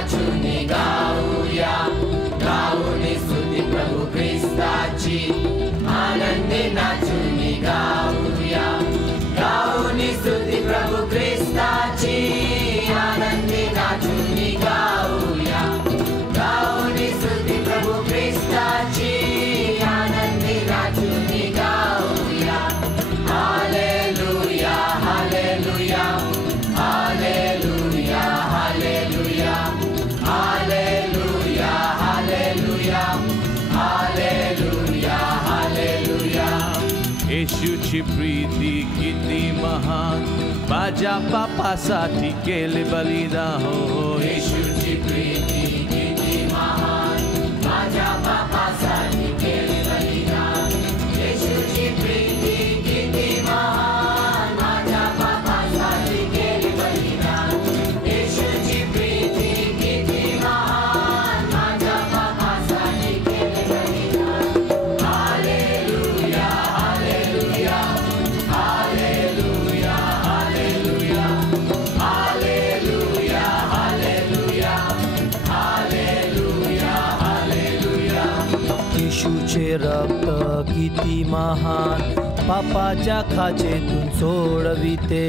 नाचूनी गाऊया, गाऊनी स्तुती प्रभू ख्रिस्ताची, आनंदी नाचूनी गाऊया, गाऊनी स्तुती प्रभू ख्रिस्ताची, आनंदी नाचूनी गाऊया, गाऊनी स्तुती प्रभू ख्रिस्ताची, आनंदी नाचूनी गाऊया. Hallelujah hallelujah hallelujah hallelujah hallelujah hallelujah hallelujah hallelujah. येशूची प्रीती किती महान, माझ्या पापासाठी केले बलिदान. हो येशूची प्रीती किती महान, माझ्या पापासाठी केले बलिदान. येशूची प्रीती किती महान, माझ्या पापासाठी केले बलिदान. येशूची प्रीती किती महान, माझ्या पापासाठी केले बलिदान. Hallelujah hallelujah hallelujah hallelujah hallelujah hallelujah hallelujah hallelujah. येशूचे रक्त किती महान, पापाच्या खाचेतून सोडविते.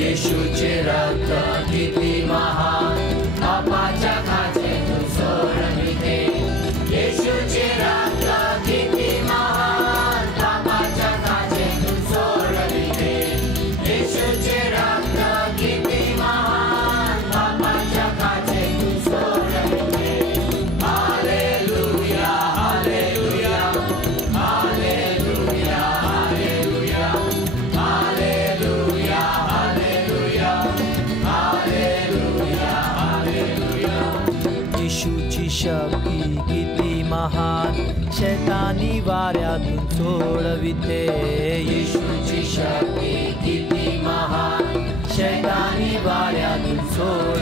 येशूचे रक्त किती महान, पापाच्या खाचेतून सोडविते. येशूचे रक्त किती महान, पापाच्या खाचेतून सोडविते. येशूचे रक्त किती महान, पापाच्या खाचेतून सोडविते. Hallelujah hallelujah hallelujah hallelujah hallelujah hallelujah hallelujah hallelujah. येशूची शक्ती किती महान, शैतानी वाऱ्यातून सोडविते. येशूची शक्ती किती महान, शैतानी वाऱ्यातून सोडविते.